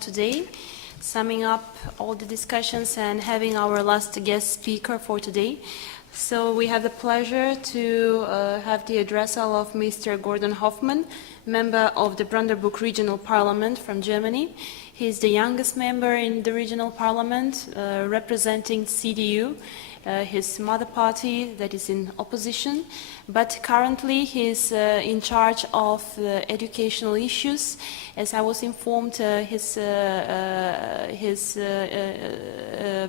Today, summing up all the discussions and having our last guest speaker for today. So we have the pleasure to have the addressal of Mr. Gordon Hoffmann, member of the Brandenburg Regional Parliament from Germany. He is the youngest member in the regional parliament, representing CDU, his mother party that is in opposition, but currently he is in charge of educational issues. As I was informed, his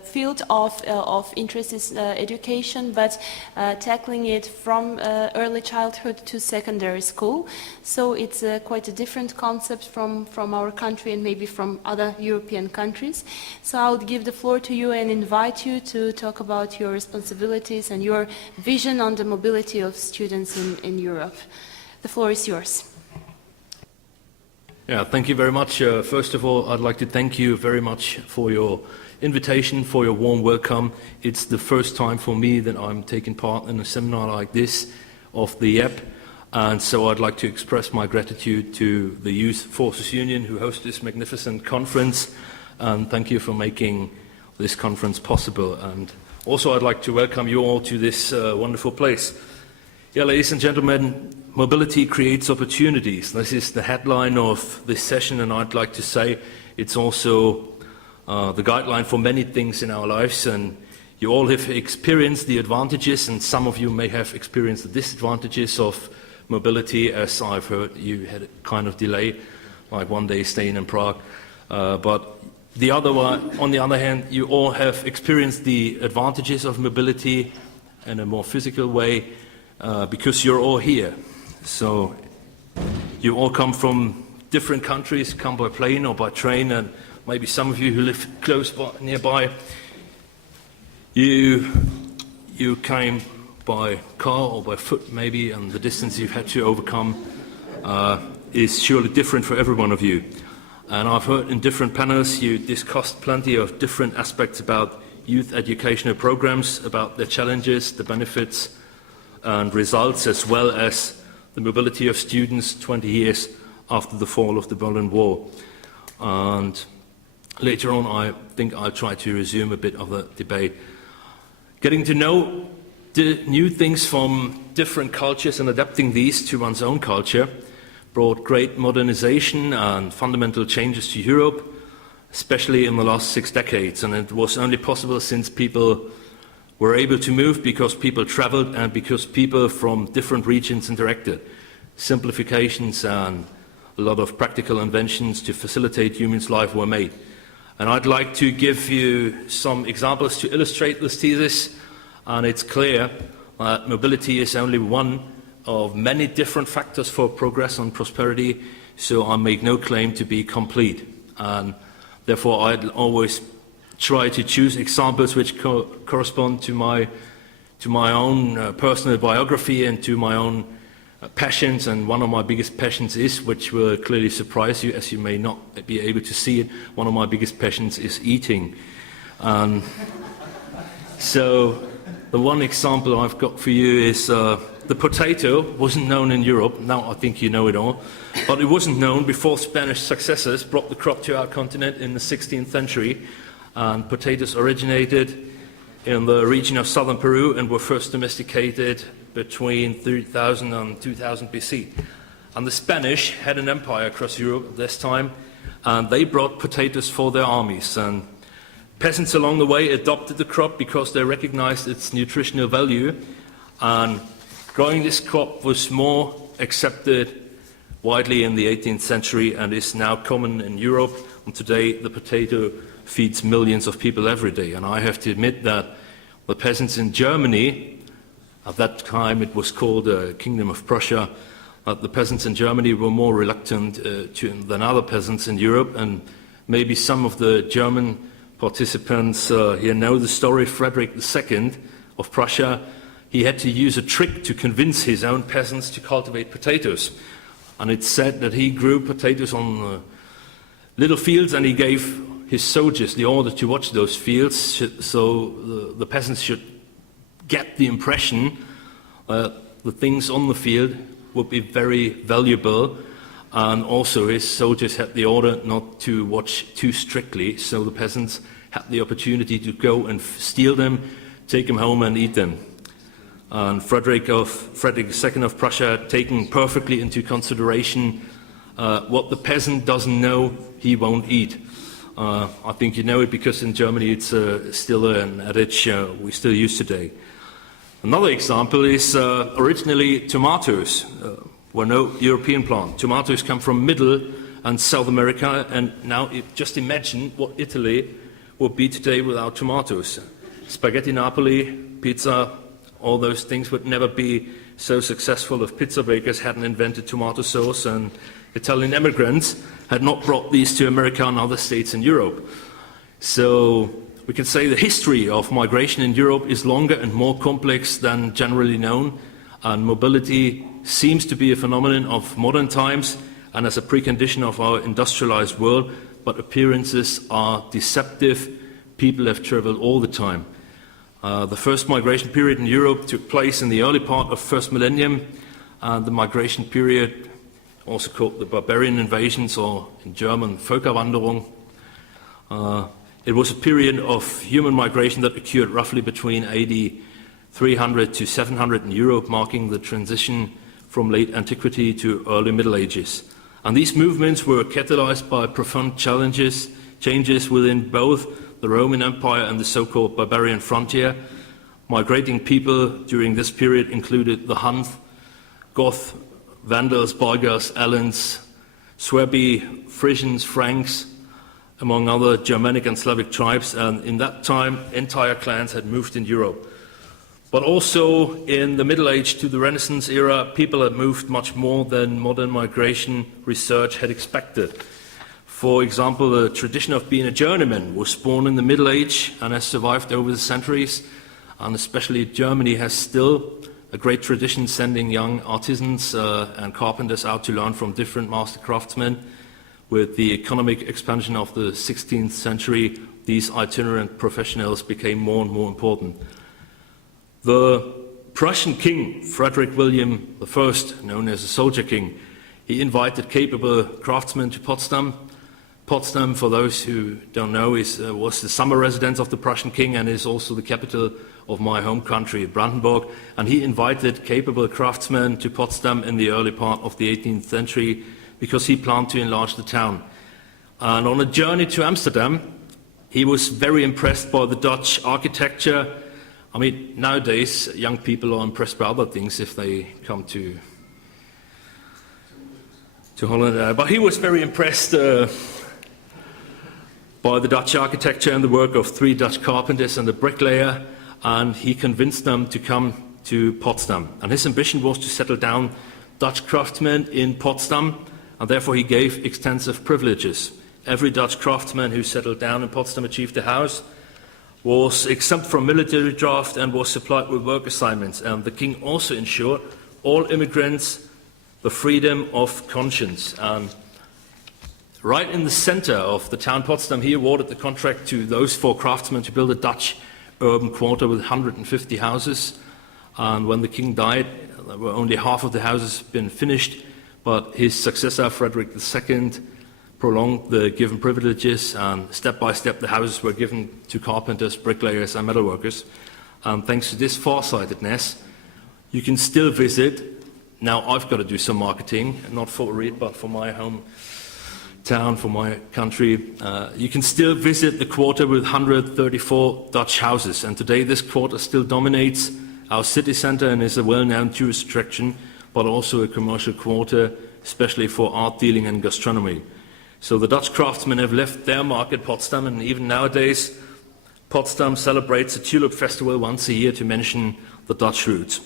field of interest is education, but tackling it from early childhood to secondary school. So it's quite a different concept from our country and maybe from other European countries. So I would give the floor to you and invite you to talk about your responsibilities and your vision on the mobility of students in Europe. The floor is yours. Yeah, thank you very much. First of all, I'd like to thank you very much for your invitation, for your warm welcome. It's the first time for me that I'm taking part in a seminar like this of the YEPP, and so I'd like to express my gratitude to the Youth Forces Union who host this magnificent conference, and thank you for making this conference possible. And also I'd like to welcome you all to this wonderful place. Yeah, ladies and gentlemen, mobility creates opportunities. This is the headline of this session, and I'd like to say it's also the guideline for many things in our lives. And you all have experienced the advantages, and some of you may have experienced the disadvantages of mobility, as I've heard you had a kind of delay, like one day staying in Prague. But the other one, on the other hand, you all have experienced the advantages of mobility in a more physical way, because you're all here. So you all come from different countries, come by plane or by train, and maybe some of you who live close by, nearby, you came by car or by foot maybe, and the distance you've had to overcome is surely different for every one of you. And I've heard in different panels you discussed plenty of different aspects about youth educational programs, about their challenges, the benefits and results, as well as the mobility of students 20 years after the fall of the Berlin Wall. And later on, I think I'll try to resume a bit of the debate. Getting to know the new things from different cultures and adapting these to one's own culture brought great modernization and fundamental changes to Europe, especially in the last 6 decades. And it was only possible since people were able to move, because people traveled and because people from different regions interacted. Simplifications and a lot of practical inventions to facilitate humans' life were made. And I'd like to give you some examples to illustrate this thesis. And it's clear that mobility is only one of many different factors for progress and prosperity, so I make no claim to be complete. And therefore I'd always try to choose examples which correspond to my own personal biography and to my own passions. And one of my biggest passions is, which will clearly surprise you as you may not be able to see it, one of my biggest passions is eating. So the one example I've got for you is the potato wasn't known in Europe. Now I think you know it all, but it wasn't known before Spanish successors brought the crop to our continent in the 16th century. And potatoes originated in the region of southern Peru and were first domesticated between 3000 and 2000 BC. And the Spanish had an empire across Europe at this time, and they brought potatoes for their armies. And peasants along the way adopted the crop because they recognized its nutritional value, and growing this crop was more accepted widely in the 18th century and is now common in Europe. And today the potato feeds millions of people every day. And I have to admit that the peasants in Germany, at that time it was called the Kingdom of Prussia, the peasants in Germany were more reluctant than other peasants in Europe. And maybe some of the German participants here know the story. Frederick II of Prussia, he had to use a trick to convince his own peasants to cultivate potatoes. And it's said that he grew potatoes on little fields, and he gave his soldiers the order to watch those fields, so the peasants should get the impression that the things on the field would be very valuable, And also his soldiers had the order not to watch too strictly, so the peasants had the opportunity to go and steal them, take them home and eat them. And Frederick II of Prussia had taken perfectly into consideration what the peasant doesn't know, he won't eat. I think you know it because in Germany it's still an adage we still use today. Another example is originally tomatoes were no European plant. Tomatoes come from Middle and South America, and now just imagine what Italy would be today without tomatoes. Spaghetti Napoli, pizza, all those things would never be so successful if pizza bakers hadn't invented tomato sauce and Italian immigrants had not brought these to America and other states in Europe. So we can say the history of migration in Europe is longer and more complex than generally known, and mobility seems to be a phenomenon of modern times and as a precondition of our industrialized world, but appearances are deceptive. People have traveled all the time. The first migration period in Europe took place in the early part of first millennium, and the migration period, also called the barbarian invasions, or in German Völkerwanderung. It was a period of human migration that occurred roughly between AD 300 to 700 in Europe, marking the transition from late antiquity to early Middle Ages. And these movements were catalyzed by profound changes within both the Roman Empire and the so-called barbarian frontier. Migrating people during this period included the Huns, Goths, Vandals, Bulgars, Alans, Suebi, Frisians, Franks, among other Germanic and Slavic tribes, and in that time entire clans had moved in Europe. But also in the Middle Age to the Renaissance era, people had moved much more than modern migration research had expected. For example, the tradition of being a journeyman was born in the Middle Age and has survived over the centuries, and especially Germany has still a great tradition sending young artisans and carpenters out to learn from different master craftsmen. With the economic expansion of the 16th century, these itinerant professionals became more and more important. The Prussian king, Frederick William I, known as the Soldier King, he invited capable craftsmen to Potsdam. Potsdam, for those who don't know, was the summer residence of the Prussian king and is also the capital of my home country, Brandenburg. And he invited capable craftsmen to Potsdam in the early part of the 18th century because he planned to enlarge the town. And on a journey to Amsterdam, he was very impressed by the Dutch architecture. I mean, nowadays, young people are impressed by other things if they come to Holland. But he was very impressed by the Dutch architecture and the work of 3 Dutch carpenters and a bricklayer, and he convinced them to come to Potsdam. And his ambition was to settle down Dutch craftsmen in Potsdam, and therefore he gave extensive privileges. Every Dutch craftsman who settled down in Potsdam achieved a house, was exempt from military draft, and was supplied with work assignments. And the king also ensured all immigrants the freedom of conscience. And right in the center of the town Potsdam, he awarded the contract to those 4 craftsmen to build a Dutch urban quarter with 150 houses. And when the king died, there were only half of the houses been finished, but his successor, Frederick II, prolonged the given privileges, and step by step the houses were given to carpenters, bricklayers and metalworkers. And thanks to this farsightedness, you can still visit. Now I've got to do some marketing, not for Reed, but for my hometown, for my country. You can still visit the quarter with 134 Dutch houses, and today this quarter still dominates our city center and is a well-known tourist attraction, but also a commercial quarter, especially for art dealing and gastronomy. So the Dutch craftsmen have left their market, Potsdam, and even nowadays, Potsdam celebrates a tulip festival once a year to mention the Dutch roots.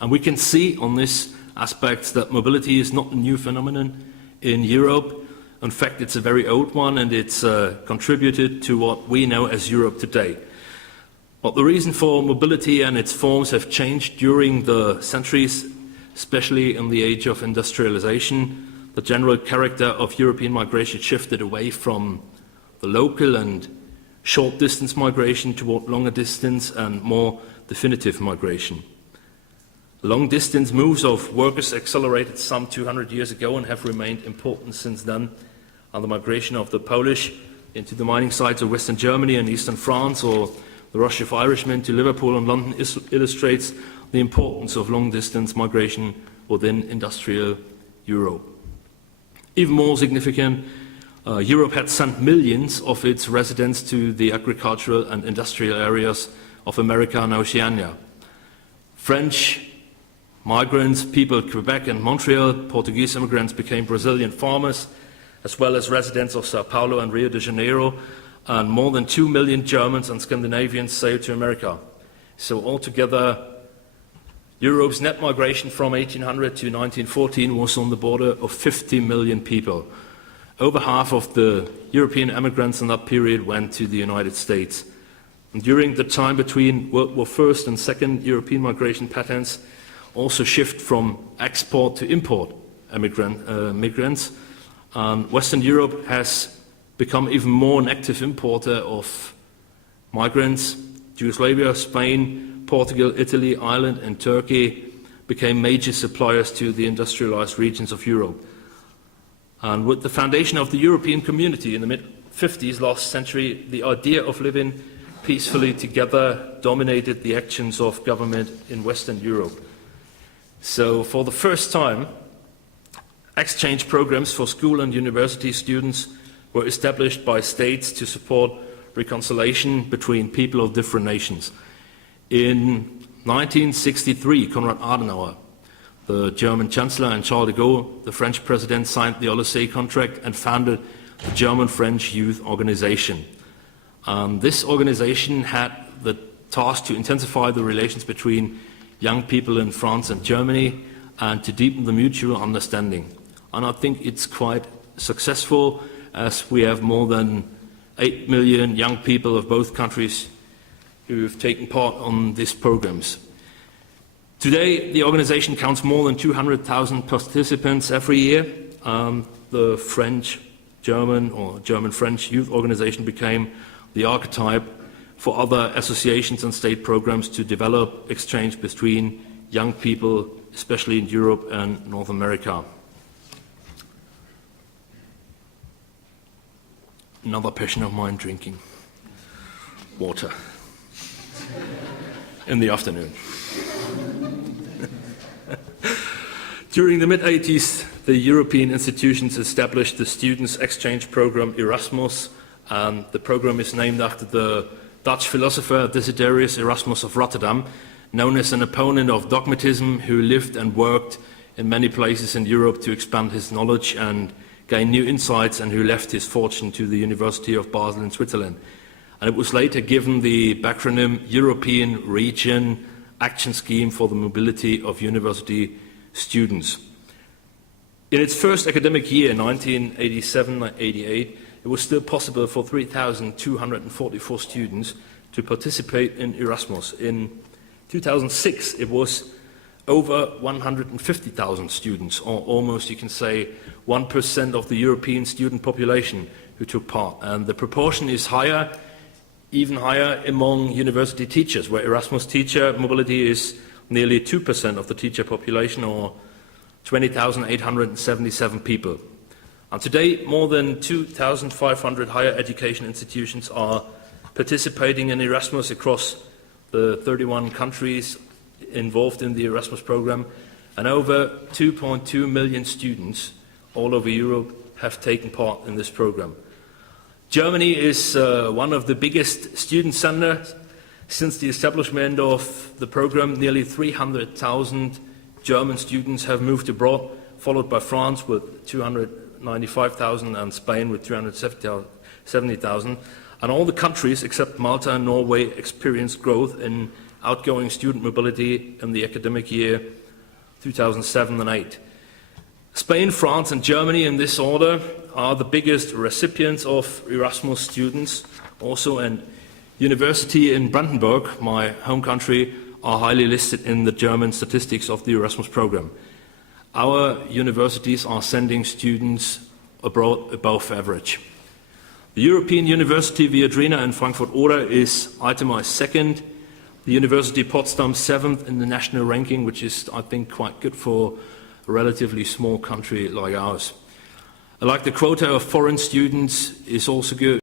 And we can see on this aspect that mobility is not a new phenomenon in Europe. In fact, it's a very old one, and it's contributed to what we know as Europe today. But the reason for mobility and its forms have changed during the centuries, especially in the age of industrialization. The general character of European migration shifted away from the local and short-distance migration toward longer distance and more definitive migration. Long-distance moves of workers accelerated some 200 years ago and have remained important since then. And the migration of the Polish into the mining sites of Western Germany and Eastern France, or the rush of Irishmen to Liverpool and London illustrates the importance of long-distance migration within industrial Europe. Even more significant, Europe had sent millions of its residents to the agricultural and industrial areas of America and Oceania. French migrants, people of Quebec and Montreal, Portuguese immigrants became Brazilian farmers, as well as residents of Sao Paulo and Rio de Janeiro, and more than 2 million Germans and Scandinavians sailed to America. So altogether, Europe's net migration from 1800 to 1914 was on the border of 50 million people. Over half of the European immigrants in that period went to the United States. And during the time between World War I and Second, European migration patterns also shift from export to import migrants. Western Europe has become even more an active importer of migrants. Yugoslavia, Spain, Portugal, Italy, Ireland and Turkey became major suppliers to the industrialized regions of Europe. And with the foundation of the European community in the mid-50s last century, the idea of living peacefully together dominated the actions of government in Western Europe. So for the first time, exchange programs for school and university students were established by states to support reconciliation between people of different nations. In 1963, Konrad Adenauer, the German Chancellor, and Charles de Gaulle, the French President, signed the Élysée Contract and founded the German-French Youth Organization. This organization had the task to intensify the relations between young people in France and Germany and to deepen the mutual understanding. And I think it's quite successful, as we have more than 8 million young people of both countries who have taken part on these programs. Today, the organization counts more than 200,000 participants every year. The French-German or German-French Youth Organization became the archetype for other associations and state programs to develop exchange between young people, especially in Europe and North America. Another passion of mine, drinking water in the afternoon. During the mid-80s, the European institutions established the students' exchange program Erasmus, and the program is named after the Dutch philosopher Desiderius Erasmus of Rotterdam, known as an opponent of dogmatism, who lived and worked in many places in Europe to expand his knowledge and gain new insights, and who left his fortune to the University of Basel in Switzerland. And it was later given the backronym European Region Action Scheme for the Mobility of University Students. In its first academic year, 1987-88, it was still possible for 3,244 students to participate in Erasmus. In 2006, it was over 150,000 students, or almost, you can say, 1% of the European student population who took part. And the proportion is higher, even higher among university teachers, where Erasmus teacher mobility is nearly 2% of the teacher population, or 20,877 people. And today, more than 2,500 higher education institutions are participating in Erasmus across the 31 countries involved in the Erasmus program, and over 2.2 million students all over Europe have taken part in this program. Germany is one of the biggest student centers. Since the establishment of the program, nearly 300,000 German students have moved abroad, followed by France with 295,000 and Spain with 270,000. And all the countries except Malta and Norway experienced growth in outgoing student mobility in the academic year 2007 and 2008. Spain, France and Germany, in this order, are the biggest recipients of Erasmus students. Also, and university in Brandenburg, my home country, are highly listed in the German statistics of the Erasmus program. Our universities are sending students abroad above average. The European University Viadrina in Frankfurt-Oder is itemized second. The University of Potsdam 7th in the national ranking, which is, I think, quite good for a relatively small country like ours. I like the quota of foreign students is also good.